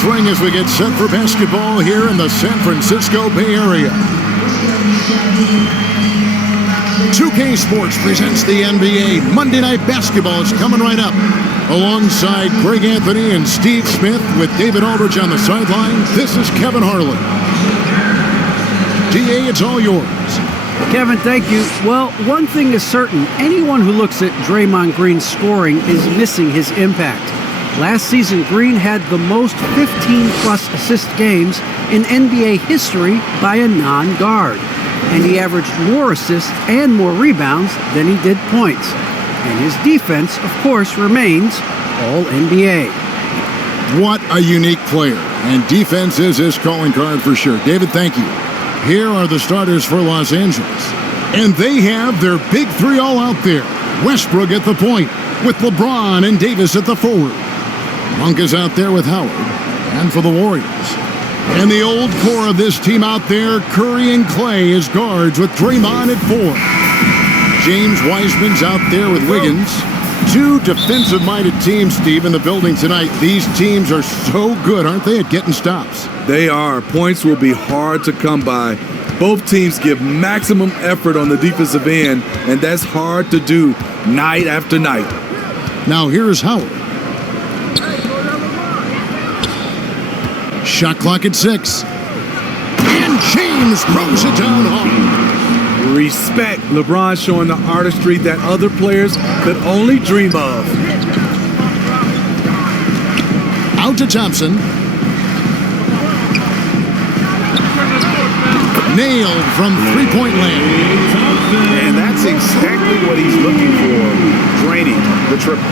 swing as we get set for basketball here in the San Francisco Bay Area. 2K Sports presents the NBA. Monday Night Basketball is coming right up. Alongside Greg Anthony and Steve Smith with David Aldridge on the sideline, this is Kevin Harlan. DA, it's all yours. Kevin, thank you. Well, one thing is certain. Anyone who looks at Draymond Green's scoring is missing his impact. Last season, Green had the most 15-plus assist games in NBA history by a non-guard. And he averaged more assists and more rebounds than he did points. And his defense, of course, remains All-NBA. What a unique player. And defense is his calling card for sure. David, thank you. Here are the starters for Los Angeles. And they have their big three all out there. Westbrook at the point, with LeBron and Davis at the forward. Monk is out there with Howard. And for the Warriors. And the old core of this team out there, Curry and Clay as guards with Draymond at 4. James Wiseman's out there with Wiggins. Two defensive-minded teams, Steve, in the building tonight. These teams are so good, aren't they, at getting stops? They are. Points will be hard to come by. Both teams give maximum effort on the defensive end, and that's hard to do night after night. Now here's Howard. Shot clock at 6. And James throws it down hard. Respect. LeBron showing the artistry that other players could only dream of. Out to Thompson. Nailed from three-point land. And that's exactly what he's looking for. Draining the triple.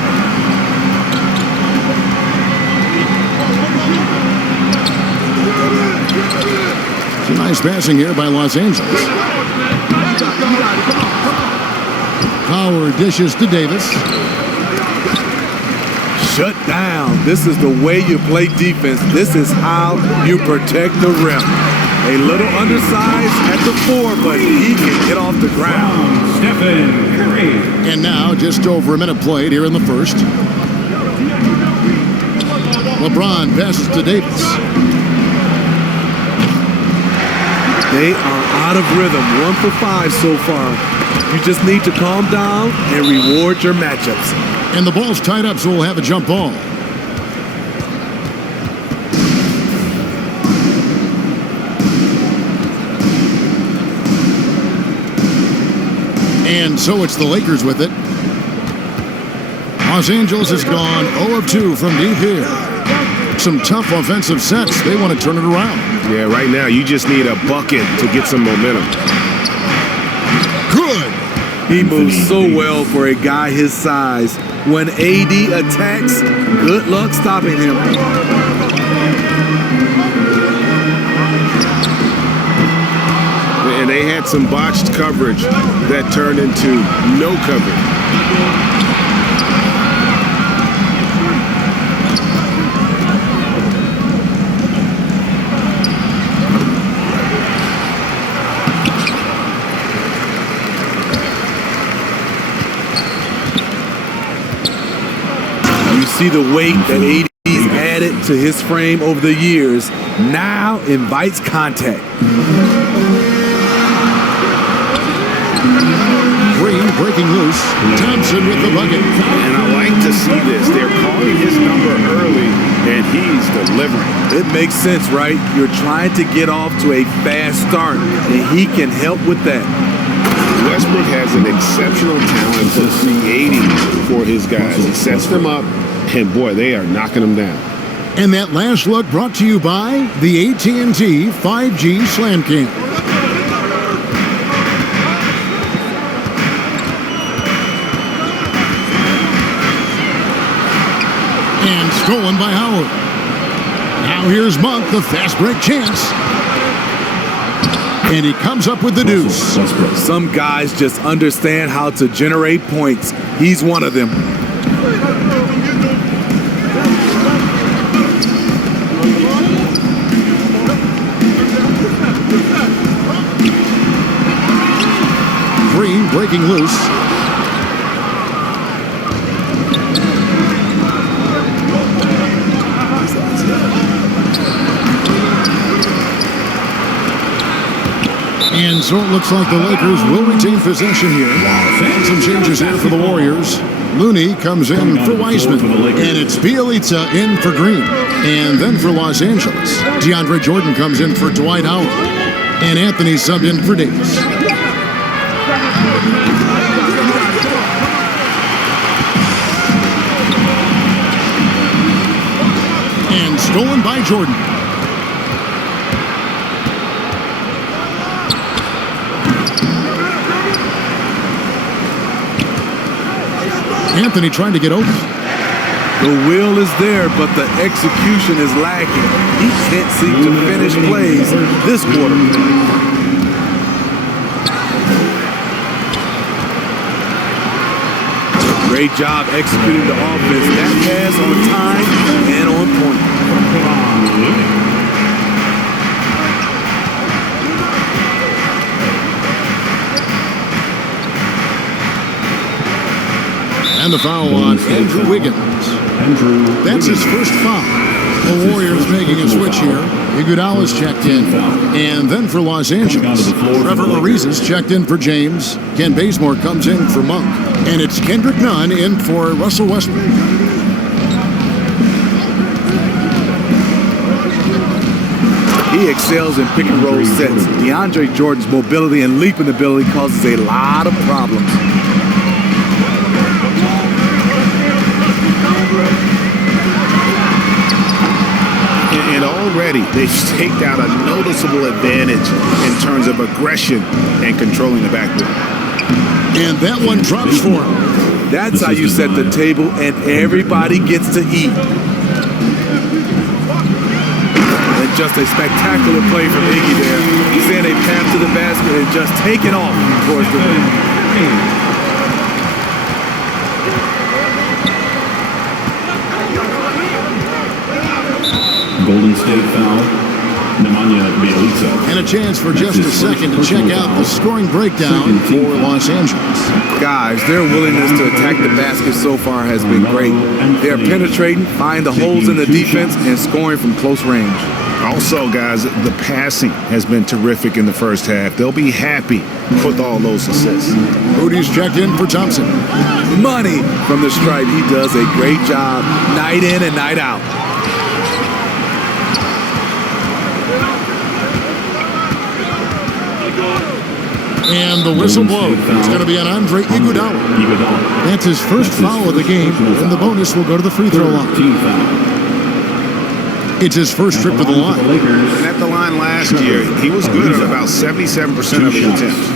Some nice passing here by Los Angeles. Howard dishes to Davis. Shut down. This is the way you play defense. This is how you protect the rim. A little undersized at the 4, but he can get off the ground. Stephen Curry. And now just over a minute played here in the first. LeBron passes to Davis. They are out of rhythm. 1 for 5 so far. You just need to calm down and reward your matchups. And the ball's tied up, so we'll have a jump ball. And so it's the Lakers with it. Los Angeles has gone 0 of 2 from deep here. Some tough offensive sets. They want to turn it around. Yeah, right now you just need a bucket to get some momentum. Good. He moves so well for a guy his size. When AD attacks, good luck stopping him. And they had some botched coverage that turned into no coverage. See the weight that AD's added to his frame over the years now invites contact. Green breaking loose. Thompson with the bucket. And I like to see this. They're calling his number early, and he's delivering. It makes sense, right? You're trying to get off to a fast start, and he can help with that. Westbrook has an exceptional talent for creating for his guys. He sets them up. And boy, they are knocking them down. And that last look brought to you by the AT&T 5G Slam Cam. And stolen by Howard. Now here's Monk, the fast break chance. And he comes up with the deuce. Some guys just understand how to generate points. He's one of them. Green breaking loose. And so it looks like the Lakers will retain possession here. And some changes here for the Warriors. Looney comes in for Wiseman. And it's Bielitsa in for Green. And then for Los Angeles, DeAndre Jordan comes in for Dwight Howard. And Anthony subbed in for Davis. And stolen by Jordan. Anthony trying to get open. The will is there, but the execution is lacking. He can't seem to finish plays this quarter. Great job executing the offense. That pass on time and on point. And the foul on Andrew Wiggins. That's his first foul. The Warriors making a switch here. Iguodala's checked in. And then for Los Angeles, Trevor Ariza's checked in for James. Ken Bazemore comes in for Monk. And it's Kendrick Nunn in for Russell Westbrook. He excels in pick and roll sets. DeAndre Jordan's mobility and leaping ability causes a lot of problems. And already they've staked out a noticeable advantage in terms of aggression and controlling the backcourt. And that one drops for him. That's how you set the table and everybody gets to eat. And just a spectacular play from Iggy there. Send a pass to the basket and just taking off towards the rim. Golden State foul, Nemanja Bjelica. And a chance for just a second to check out the scoring breakdown for Los Angeles. Guys, their willingness to attack the basket so far has been great. They're penetrating, finding the holes in the defense, and scoring from close range. Also, guys, the passing has been terrific in the first half. They'll be happy with all those assists. Moody's checked in for Thompson. Money from the stripe. He does a great job night in and night out. And the whistle blows. It's going to be on Andre Iguodala. That's his first foul of the game, and the bonus will go to the free throw line. It's his first trip to the line. And at the line last year, he was good at about 77% of his attempts.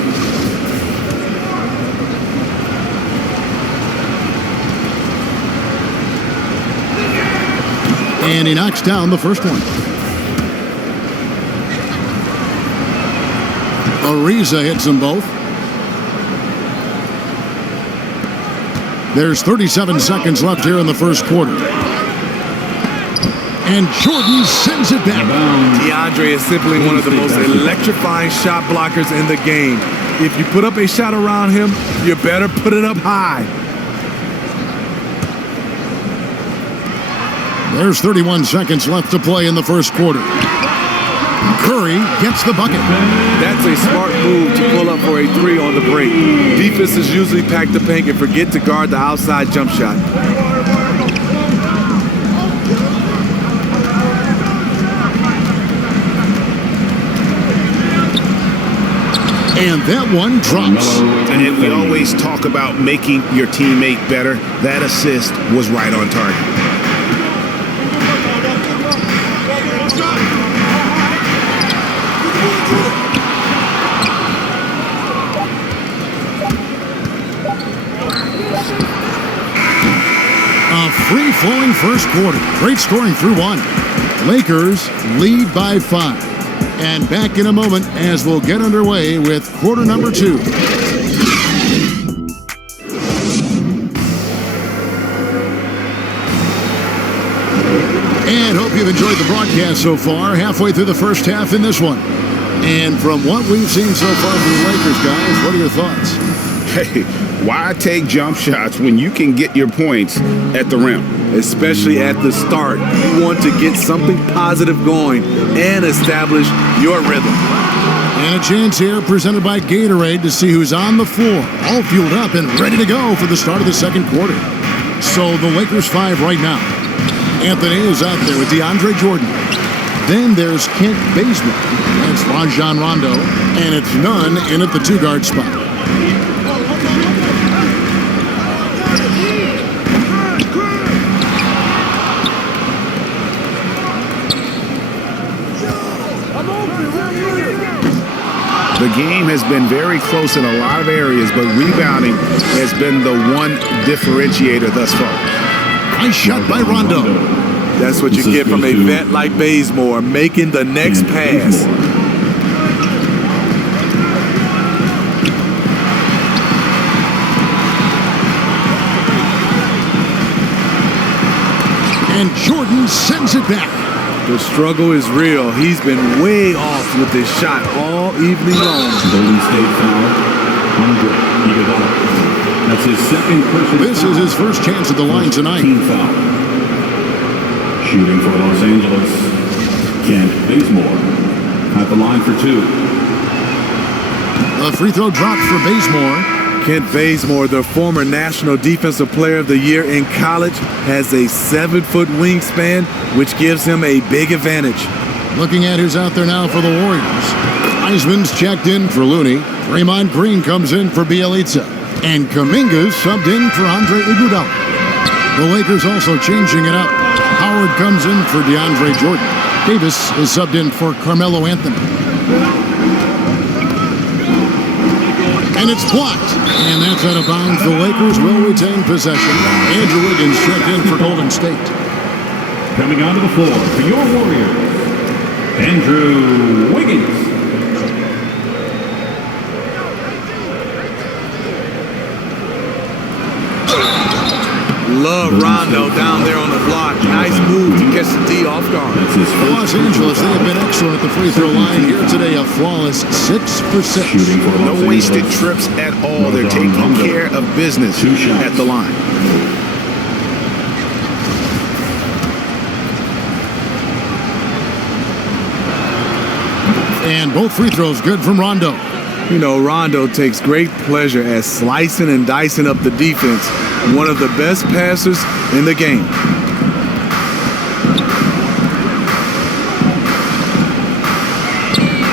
And he knocks down the first one. Ariza hits them both. There's 37 seconds left here in the first quarter. And Jordan sends it back. DeAndre is simply one of the most electrifying shot blockers in the game. If you put up a shot around him, you better put it up high. There's 31 seconds left to play in the first quarter. Curry gets the bucket. That's a smart move to pull up for a three on the break. Defenses usually pack the paint and forget to guard the outside jump shot. And that one drops. And we always talk about making your teammate better. That assist was right on target. A free-flowing first quarter. Great scoring through one. Lakers lead by 5. And back in a moment as we'll get underway with quarter number 2. And hope you've enjoyed the broadcast so far. Halfway through the first half in this one. And from what we've seen so far from the Lakers, guys, what are your thoughts? Hey, why take jump shots when you can get your points at the rim? Especially at the start. You want to get something positive going and establish your rhythm. And a chance here presented by Gatorade to see who's on the floor, all fueled up and ready to go for the start of the second quarter. So the Lakers 5 right now. Anthony is out there with DeAndre Jordan. Then there's Kent Bazemore. That's Rajon Rondo. And it's Nunn in at the 2-guard spot. The game has been very close in a lot of areas, but rebounding has been the one differentiator thus far. Nice shot by Rondo. That's what you get from a vet like Bazemore, making the next pass. And Jordan sends it back. The struggle is real. He's been way off with his shot all evening long. Golden State foul. Iguodala. That's his second personal This is his first chance at the line tonight. Team foul. Shooting for Los Angeles. Kent Bazemore at the line for 2. A free throw dropped for Bazemore. Kent Bazemore, the former National Defensive Player of the Year in college, has a 7-foot wingspan, which gives him a big advantage. Looking at who's out there now for the Warriors. Heisman's checked in for Looney. Draymond Green comes in for Bielitsa. And Kuminga's subbed in for Andre Iguodala. The Lakers also changing it up. Howard comes in for DeAndre Jordan. Davis is subbed in for Carmelo Anthony. And it's blocked. And that's out of bounds. The Lakers will retain possession. Andrew Wiggins checked in for Golden State. Coming onto the floor for your Warriors, Andrew Wiggins. Love Rondo down there on the block. Nice move to catch the D off guard. Los Angeles, they have been excellent at the free throw line here today. A flawless 6 for 6. Shooting for No wasted trips at all. They're taking care of business at the line. And both free throws good from Rondo. You know, Rondo takes great pleasure at slicing and dicing up the defense. One of the best passers in the game.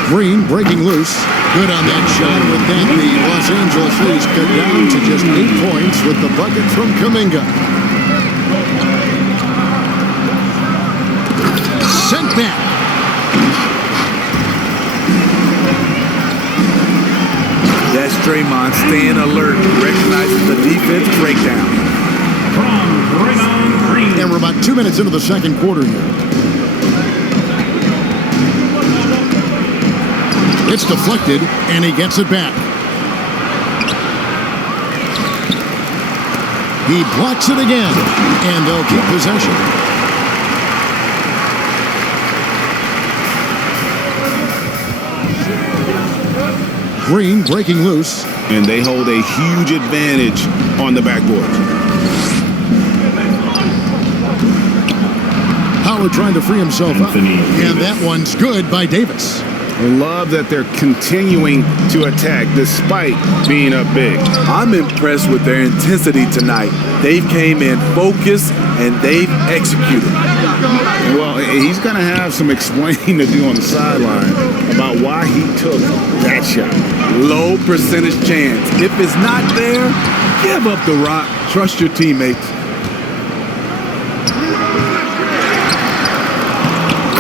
Green breaking loose. Good on that shot. With that, the Los Angeles Leafs cut down to just 8 points with the bucket from Kuminga. Sent back. That's Draymond staying alert, recognizing the defense breakdown. From Draymond Green. And we're about 2 minutes into the second quarter here. It's deflected, and he gets it back. He blocks it again, and they'll keep possession. Green breaking loose. And they hold a huge advantage on the backboard. Howard trying to free himself up. And that one's good by Davis. I love that they're continuing to attack despite being up big. I'm impressed with their intensity tonight. They've came in focused and they've executed. Well, he's going to have some explaining to do on the sideline about why he took that shot. Low percentage chance. If it's not there, give up the rock. Trust your teammates.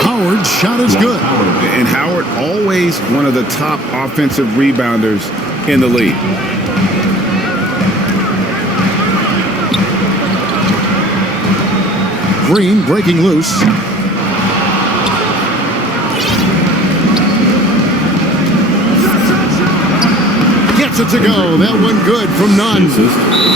Howard's shot is good. And Howard always one of the top offensive rebounders in the league. Green breaking loose. Gets it to go. That one good from Nunn.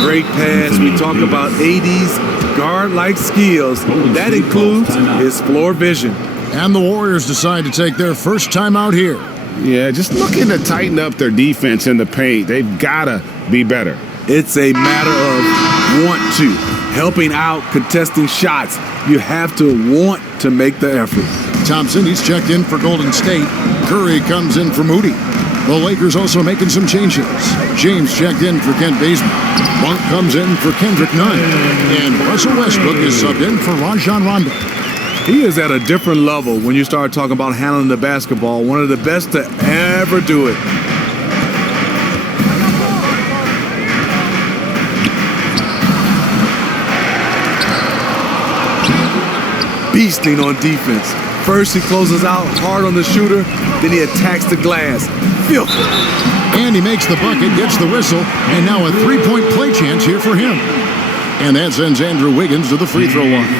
Great pass. We talk about 80s guard-like skills. That includes his floor vision. And the Warriors decide to take their first time out here. Yeah, just looking to tighten up their defense in the paint. They've got to be better. It's a matter of want to. Helping out, contesting shots, You have to want to make the effort. Thompson, he's checked in for Golden State. Curry comes in for Moody. The Lakers also making some changes. James checked in for Kent Bazemore. Monk comes in for Kendrick Nunn. And Russell Westbrook is subbed in for Rajon Rondo. He is at a different level when you start talking about handling the basketball. One of the best to ever do it. Beasting on defense. First, he closes out hard on the shooter, then he attacks the glass. Filthy. And he makes the bucket, gets the whistle, and now a three-point play chance here for him. And that sends Andrew Wiggins to the free throw line.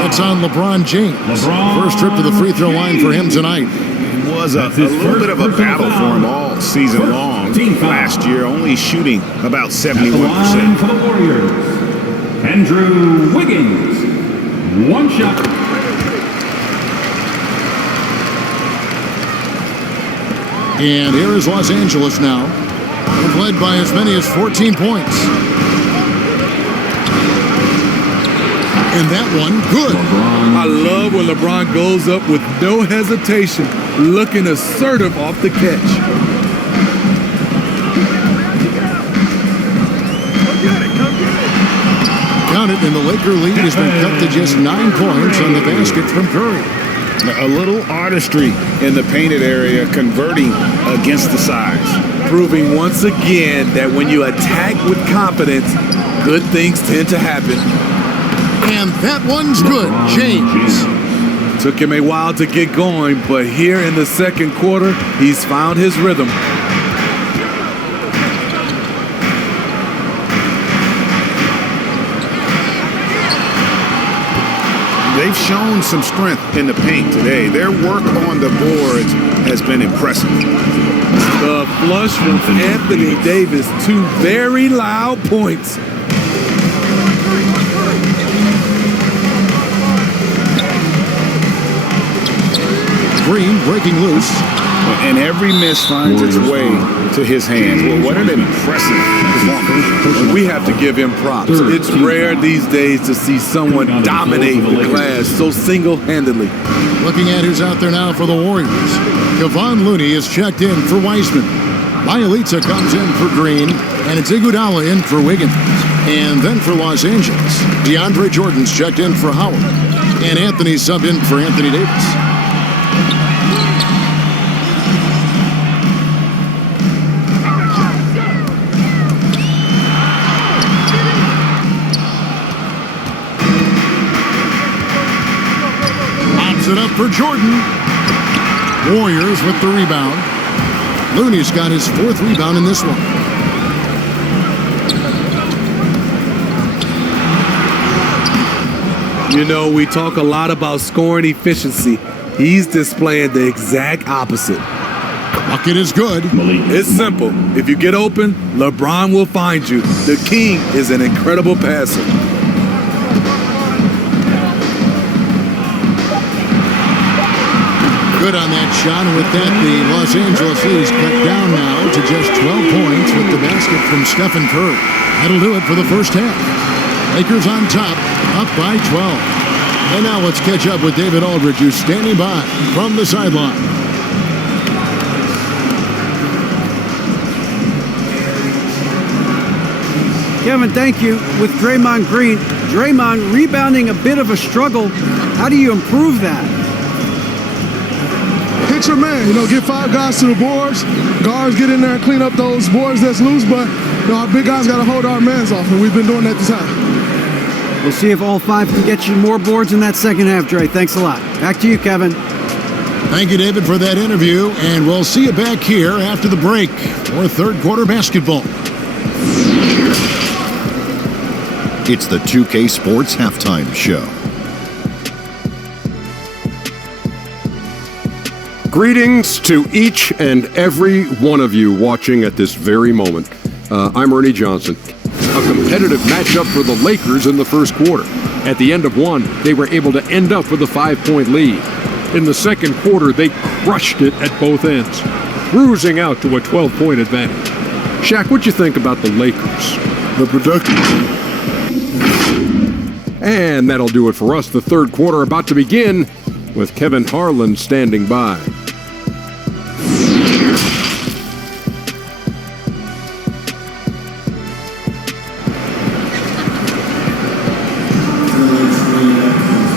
That's on LeBron James. First trip to the free throw line for him tonight. It was a little bit of a battle for him all season long. Last year, only shooting about 71%. For the Warriors, Andrew Wiggins. One shot. And here is Los Angeles now. They've led by as many as 14 points. And that one, good. I love when LeBron goes up with no hesitation, looking assertive off the catch. Count it, and the Laker lead has been cut to just 9 points on the basket from Curry. A little artistry in the painted area, converting against the size. Proving once again that when you attack with confidence, good things tend to happen. And that one's good, James. Took him a while to get going, but here in the second quarter, he's found his rhythm. They've shown some strength in the paint today. Their work on the boards has been impressive. The flush from Anthony Davis, 2 very loud points. Green breaking loose. And every miss finds its way to his hands. Well, what an impressive performance. We have to give him props. It's rare these days to see someone dominate the glass so single-handedly. Looking at who's out there now for the Warriors. Kevon Looney is checked in for Wiseman. Bielitsa comes in for Green, and it's Iguodala in for Wiggins. And then for Los Angeles, DeAndre Jordan's checked in for Howard. And Anthony's subbed in for Anthony Davis. It up for Jordan. Warriors with the rebound. Looney's got his 4th rebound in this one. You know, we talk a lot about scoring efficiency. He's displaying the exact opposite. Bucket is good. It's simple. If you get open, LeBron will find you. The king is an incredible passer. Good on that shot, and with that, the Los Angeles lead is cut down now to just 12 points with the basket from Stephen Curry. That'll do it for the first half. Lakers on top, up by 12. And now let's catch up with David Aldridge, who's standing by from the sideline. Kevin, thank you. With Draymond Green, Draymond rebounding a bit of a struggle. How do you improve that? Hit your man, get 5 guys to the boards. Guards get in there and clean up those boards that's loose, but our big guys got to hold our mans off, and we've been doing that this time. We'll see if all 5 can get you more boards in that second half, Dre. Thanks a lot. Back to you, Kevin. Thank you, David, for that interview, and we'll see you back here after the break for third quarter basketball. It's the 2K Sports Halftime Show. Greetings to each and every one of you watching at this very moment. I'm Ernie Johnson. A competitive matchup for the Lakers in the first quarter. At the end of one, they were able to end up with a 5-point lead. In the second quarter, they crushed it at both ends, cruising out to a 12-point advantage. Shaq, what'd you think about the Lakers? The production. And that'll do it for us. The third quarter about to begin with Kevin Harlan standing by.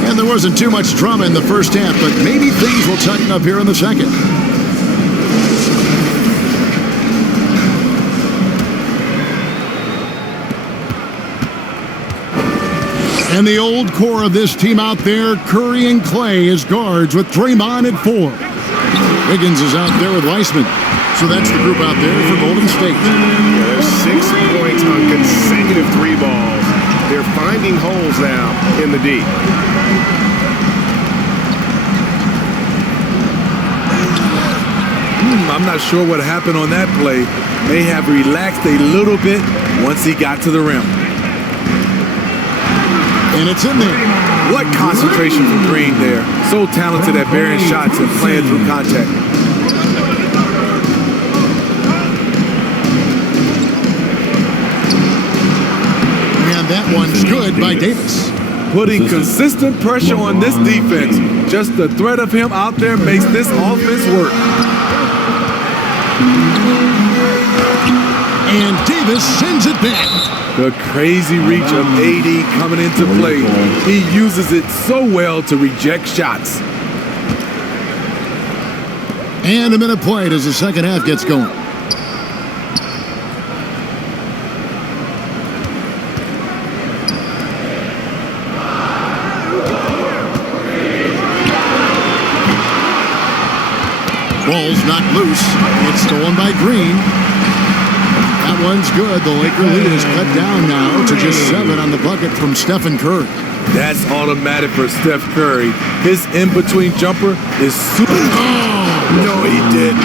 And there wasn't too much drama in the first half, but maybe things will tighten up here in the second. And the old core of this team out there, Curry and Clay as guards with Draymond at 4. Wiggins is out there with Weissman. So that's the group out there for Golden State. There's 6 points on consecutive 3 balls. They're finding holes now in the D. I'm not sure what happened on that play. May have relaxed a little bit once he got to the rim. And it's in there. What concentration from Green there. So talented at bearing shots and playing through contact. And that one's good by Davis. Putting consistent pressure on this defense. Just the threat of him out there makes this offense work. And Davis sends it back. The crazy reach of AD coming into play. He uses it so well to reject shots. And a minute played as the second half gets going. Ball's knocked loose. It's stolen by Green. That one's good. The Laker lead is cut down now to just 7 on the bucket from Stephen Curry. That's automatic for Steph Curry. His in-between jumper is super. Oh, no, he didn't.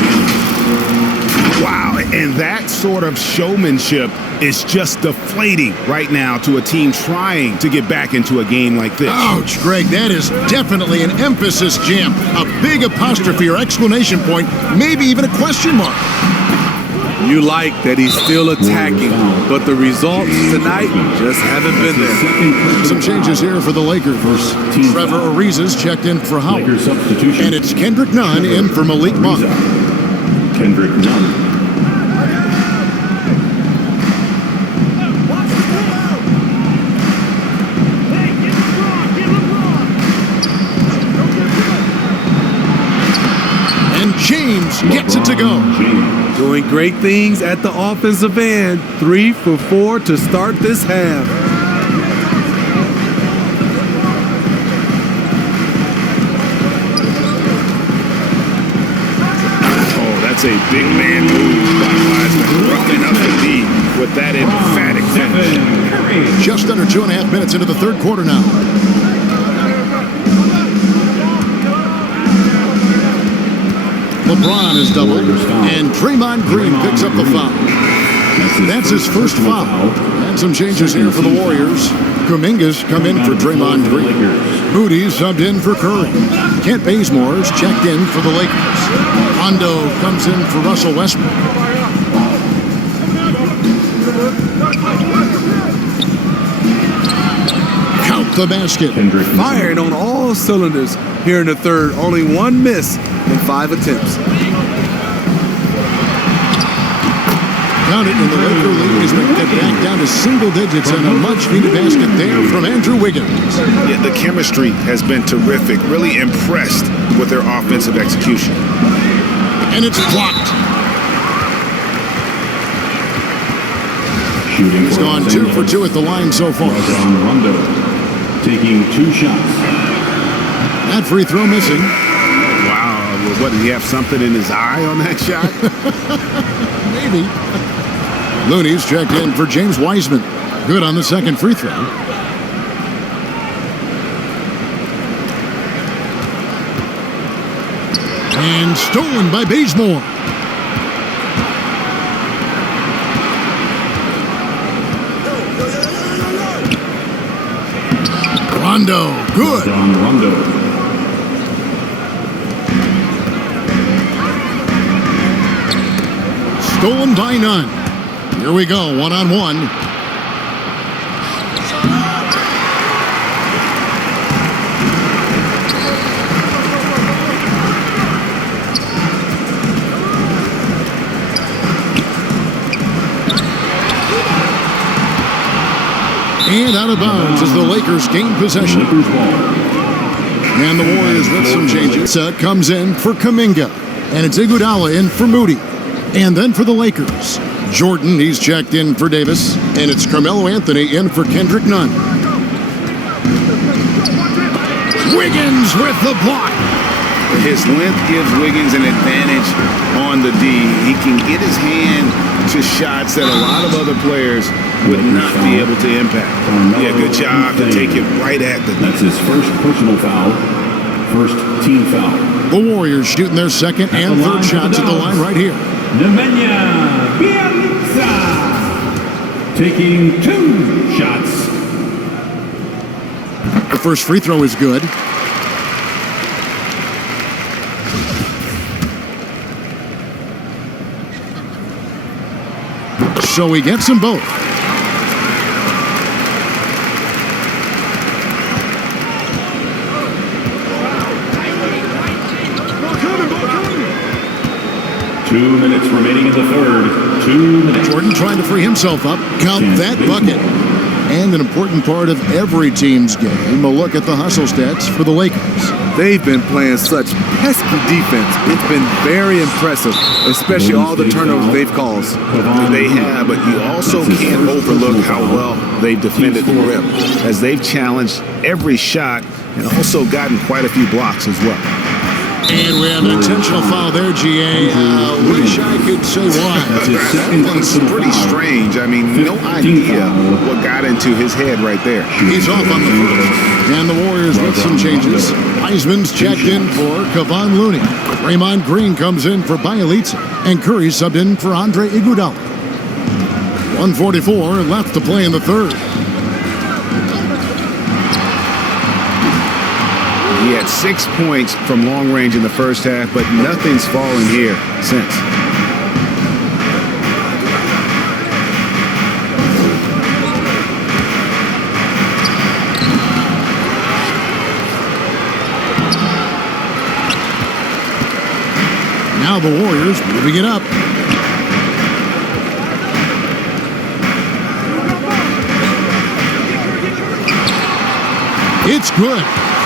Wow, and that sort of showmanship is just deflating right now to a team trying to get back into a game like this. Ouch, Greg, that is definitely an emphasis jam. A big apostrophe or exclamation point, maybe even a question mark. You like that he's still attacking, but the results tonight just haven't been there. Some changes here for the Lakers. Trevor Ariza's checked in for Howard. And it's Kendrick Nunn in for Malik Monk. Kendrick Nunn. And James gets it to go. Doing great things at the offensive end. 3 for 4 to start this half. Oh, that's a big man move by Wiseman, roughing up the D with that emphatic finish. Just under 2.5 minutes into the third quarter now. LeBron is doubled, and Draymond Green picks up the foul. That's his first foul. And some changes here for the Warriors. Kuminga's come in for Draymond Green. Moody's subbed in for Curry. Kent Bazemore's checked in for the Lakers. Rondo comes in for Russell Westbrook. Count the basket. Firing on all cylinders here in the third. Only one miss in 5 attempts. Count it, and the Laker lead is making it back down to single digits, and a much-needed basket there from Andrew Wiggins. Yeah, the chemistry has been terrific. Really impressed with their offensive execution. And it's blocked. He's gone 2 for 2 at the line so far. Rondo taking 2 shots. That free throw missing. Wow, what, did he have something in his eye on that shot? Maybe. Looney's checked in for James Wiseman. Good on the second free throw. And stolen by Bazemore. Rondo, good. Rondo. Stolen by Nunn. Here we go, one-on-one. And out of bounds as the Lakers gain possession. Lakers ball. And the Warriors with some changes. Comes in for Kuminga. And it's Iguodala in for Moody. And then for the Lakers, Jordan, he's checked in for Davis. And it's Carmelo Anthony in for Kendrick Nunn. Wiggins with the block. His length gives Wiggins an advantage on the D. He can get his hand to shots that a lot of other players would not be able to impact. Yeah, good job to take it right at the... That's his first personal foul, first team foul. The Warriors shooting their second and third shots at the line right here. Nemanja Bjelica taking 2 shots. The first free throw is good. So he gets them both. Two minutes remaining in the third. 2 minutes. Jordan trying to free himself up. Count that bucket. And an important part of every team's game, a look at the hustle stats for the Lakers. They've been playing such pesky defense. It's been very impressive, especially all the turnovers they've caused. They have, but you also can't overlook how well they've defended the rim, as they've challenged every shot and also gotten quite a few blocks as well. And we have an intentional foul there, GA. Wish I could say why. It's pretty strange. I mean, no idea what got into his head right there. He's off on the first. And the Warriors with some changes. Wiseman's checked in for Kevon Looney. Draymond Green comes in for Bjelica. And Curry subbed in for Andre Iguodala. 1:44 left to play in the third. He had 6 points from long range in the first half, but nothing's fallen here since. Now the Warriors moving it up. It's good.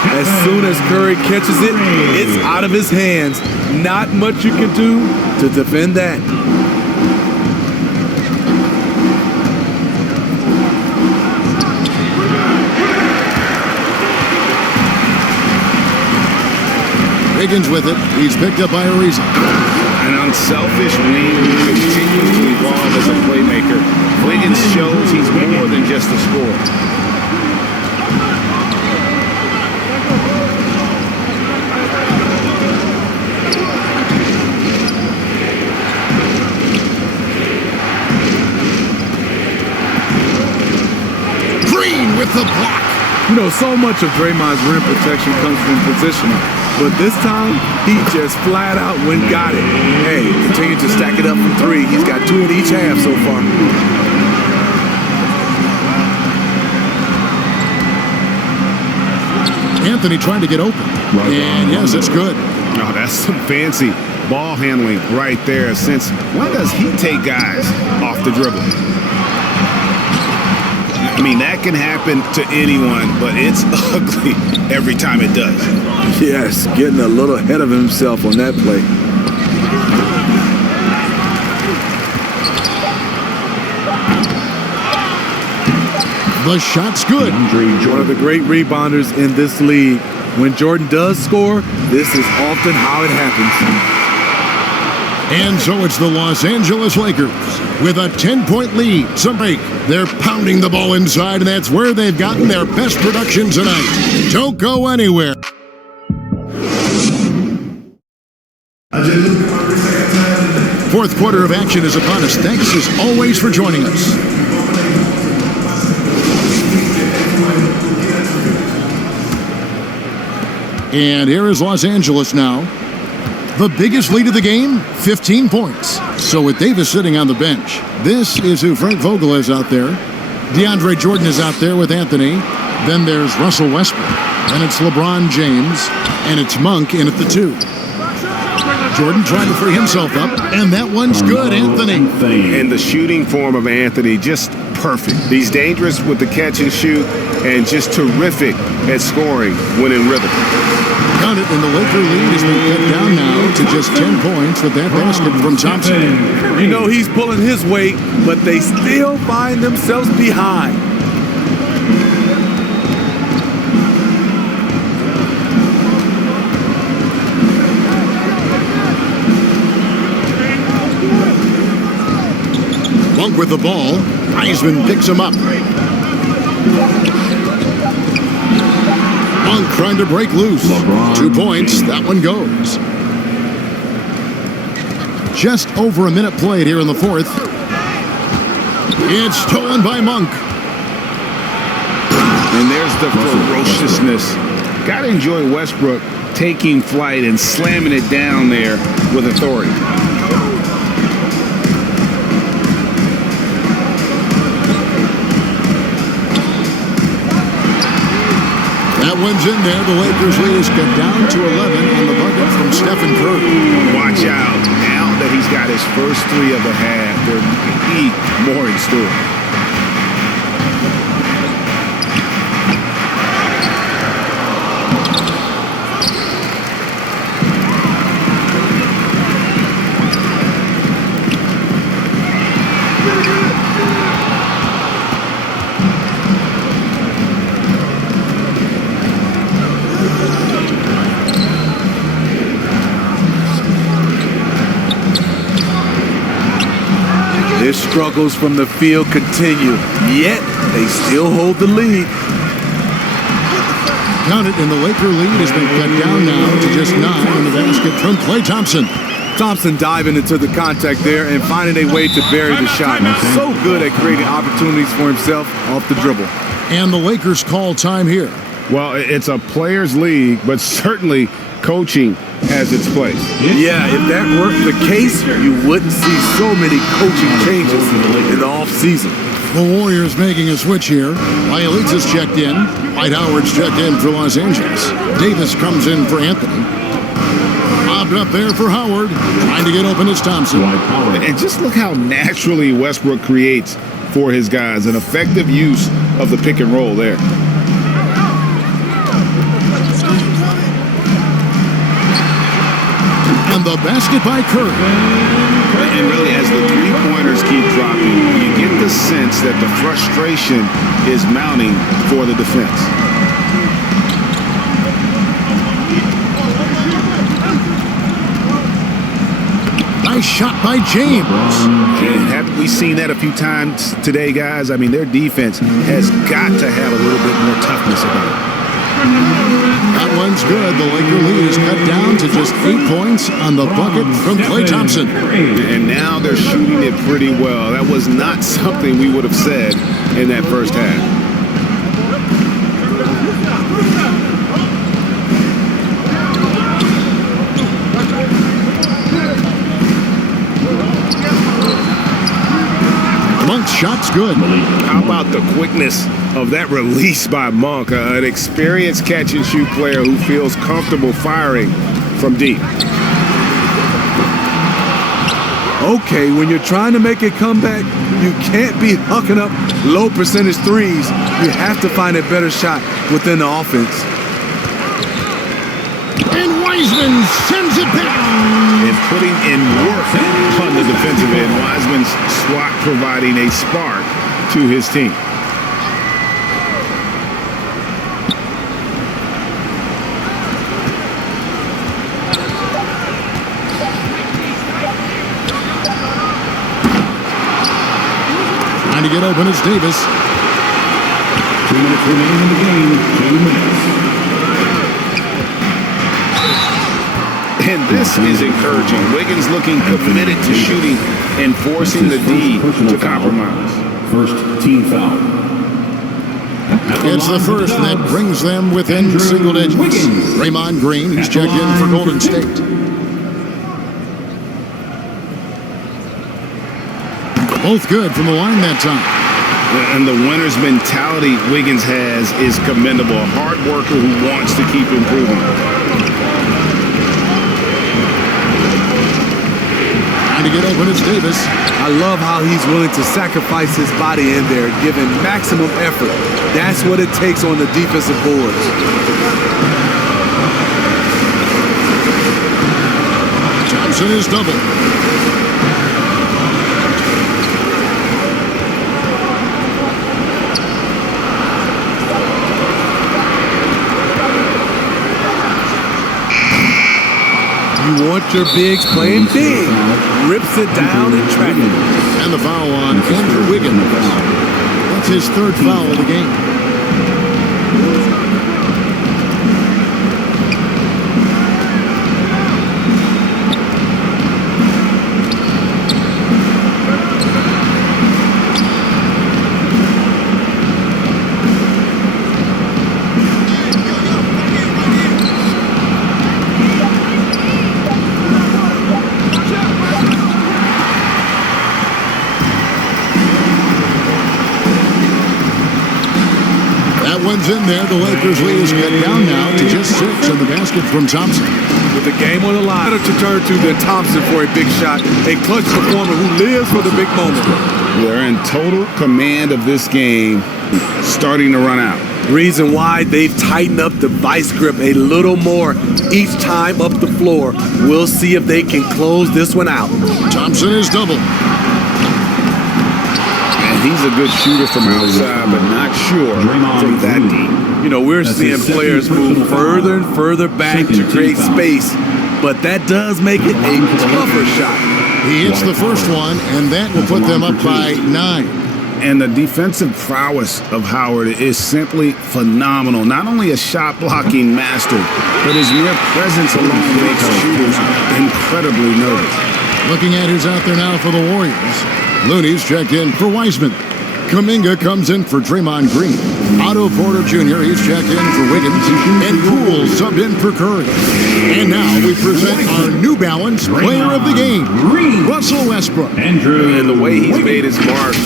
As soon as Curry catches it, it's out of his hands. Not much you can do to defend that. Wiggins with it. He's picked up by Ariza. An unselfish wing who continues to evolve as a playmaker. Wiggins shows he's more than just a scorer. With the block. You know, so much of Draymond's rim protection comes from positioning. But this time, he just flat out went and got it. Hey, continue to stack it up from 3. He's got 2 in each half so far. Anthony trying to get open. And yes, it's good. Oh, that's some fancy ball handling right there. Since when does he take guys off the dribble? I mean, that can happen to anyone, but it's ugly every time it does. Yes, getting a little ahead of himself on that play. The shot's good. One of the great rebounders in this league. When Jordan does score, this is often how it happens. And so it's the Los Angeles Lakers with a 10-point lead. Some break. They're pounding the ball inside, and that's where they've gotten their best production tonight. Don't go anywhere. Fourth quarter of action is upon us. Thanks as always for joining us. And here is Los Angeles now. The biggest lead of the game, 15 points. So with Davis sitting on the bench, this is who Frank Vogel is out there. DeAndre Jordan is out there with Anthony. Then there's Russell Westbrook. And it's LeBron James. And it's Monk in at the 2. Jordan trying to free himself up. And that one's good, Anthony. And the shooting form of Anthony just perfect. He's dangerous with the catch and shoot and just terrific at scoring when in rhythm. Count it, and the Laker lead has been cut down now to just 10 points with that basket from Thompson. You know he's pulling his weight, but they still find themselves behind. Monk with the ball. Heisman picks him up. Monk trying to break loose. LeBron 2 points. That one goes. Just over a minute played here in the fourth. It's stolen by Monk. And there's the ferociousness. Got to enjoy Westbrook taking flight and slamming it down there with authority. That one's in there. The Lakers lead is cut down to 11 on the bucket from Stephen Curry. Watch out. Now that he's got his first three of the half, there might be more in store. Their struggles from the field continue, yet they still hold the lead. Count it, and the Laker lead has been cut down now to just 9 on the basket from Klay Thompson. Thompson diving into the contact there and finding a way to bury the shot. So good at creating opportunities for himself off the dribble. And the Lakers call time here. Well, it's a players' league, but certainly coaching has its place. Yeah, if that weren't the case, you wouldn't see so many coaching changes in the offseason. The Warriors making a switch here. Bielitsa's checked in. Dwight Howard's checked in for Los Angeles. Davis comes in for Anthony. Bobbed up there for Howard. Trying to get open is Thompson. And just look how naturally Westbrook creates for his guys. An effective use of the pick and roll there. And the basket by Curry. And really, as the three-pointers keep dropping, you get the sense that the frustration is mounting for the defense. Nice shot by James. And haven't we seen that a few times today, guys? I mean, their defense has got to have a little bit more toughness about it. That one's good. The Laker lead is cut down to just 8 points on the bucket from Klay Thompson. And now they're shooting it pretty well. That was not something we would have said in that first half. Monk's shot's good. How about the quickness of that release by Monk, an experienced catch-and-shoot player who feels comfortable firing from deep. Okay, when you're trying to make a comeback, you can't be hucking up low percentage threes. You have to find a better shot within the offense. And Wiseman sends it back. And putting in work on the defensive end. Wiseman's swat providing a spark to his team. Trying to get open is Davis. 2 minutes remaining in the game. 2 minutes. And this is encouraging. Wiggins looking committed to shooting and forcing the D to compromise. First team foul. It's the first, and that brings them within single digits. Draymond Green, he's checked in for Golden State. Both good from the line that time. And the winner's mentality Wiggins has is commendable. A hard worker who wants to keep improving. To to get open. It's Davis. I love how he's willing to sacrifice his body in there, giving maximum effort. That's what it takes on the defensive boards. Thompson is double. You want your bigs playing big. Rips it down and tracking it. And the foul on Andrew Wiggins. That's his third foul of the game. One's in there. The Lakers lead is cut down now to just 6 in the basket from Thompson. With the game on the line, better to turn to than Thompson for a big shot. A clutch performer who lives for the big moment. They're in total command of this game, starting to run out. Reason why they've tightened up the vice grip a little more each time up the floor. We'll see if they can close this one out. Thompson is double. He's a good shooter from outside, but not sure from that deep. You know, we're seeing players move further and further back to create space, but that does make it a tougher shot. He hits the first one, and that will put them up by 9. And the defensive prowess of Howard is simply phenomenal. Not only a shot-blocking master, but his mere presence alone makes shooters incredibly nervous. Looking at who's out there now for the Warriors. Looney's checked in for Wiseman. Kuminga comes in for Draymond Green. Otto Porter Jr., he's checked in for Wiggins. And Poole subbed in for Curry. And now we present our New Balance Player of the Game, Russell Westbrook. And the way he's made his mark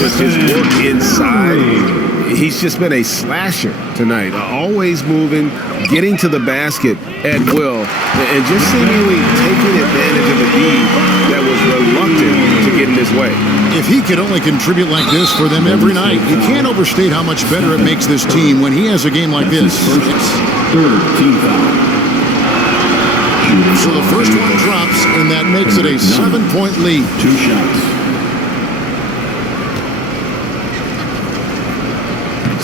with his work inside, he's just been a slasher tonight. Always moving, getting to the basket at will, and just seemingly taking advantage of a lead that was reluctant to get in his way. If he could only contribute like this for them every night, you can't overstate how much better it makes this team when he has a game like this. Third team foul. So the first one drops, and that makes it a 7-point lead. 2 shots.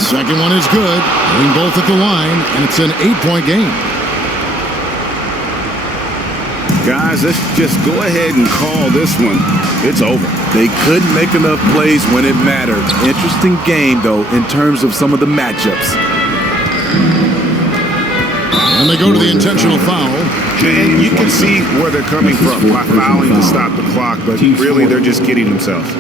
Second one is good, hitting both at the line, and it's an 8-point game. Guys, let's just go ahead and call this one. It's over. They couldn't make enough plays when it mattered. Interesting game, though, in terms of some of the matchups. And they go to the intentional foul. And you can see where they're coming from by fouling to stop the clock, but really they're just kidding themselves.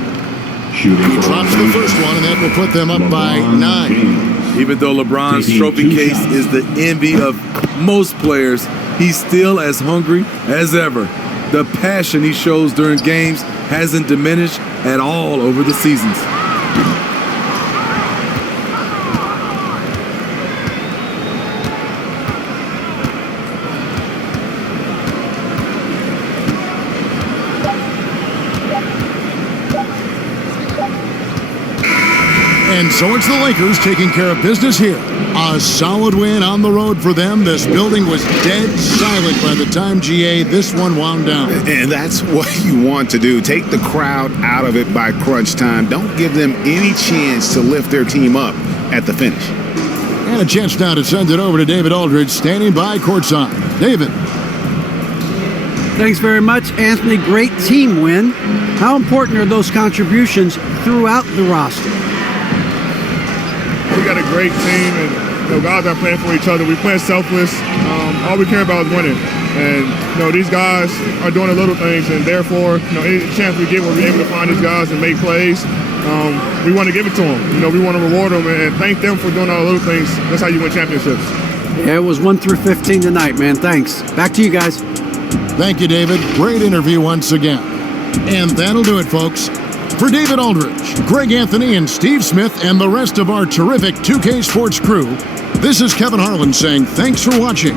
He drops the first one, and that will put them up by 9. Even though LeBron's trophy case is the envy of most players, he's still as hungry as ever. The passion he shows during games hasn't diminished at all over the seasons. And so it's the Lakers taking care of business here. A solid win on the road for them. This building was dead silent by the time, GA, this one wound down. And that's what you want to do. Take the crowd out of it by crunch time. Don't give them any chance to lift their team up at the finish. And a chance now to send it over to David Aldridge, standing by courtside. David. Thanks very much, Anthony. Great team win. How important are those contributions throughout the roster? We got a great team, and guys are playing for each other. We play selfless. All we care about is winning. And these guys are doing the little things, and therefore, any chance we get where we're able to find these guys and make plays, we want to give it to them. We want to reward them and thank them for doing all the little things. That's how you win championships. Yeah, it was 1 through 15 tonight, man. Thanks. Back to you guys. Thank you, David. Great interview once again. And that'll do it, folks. For David Aldridge, Greg Anthony, and Steve Smith, and the rest of our terrific 2K Sports crew, this is Kevin Harlan saying thanks for watching.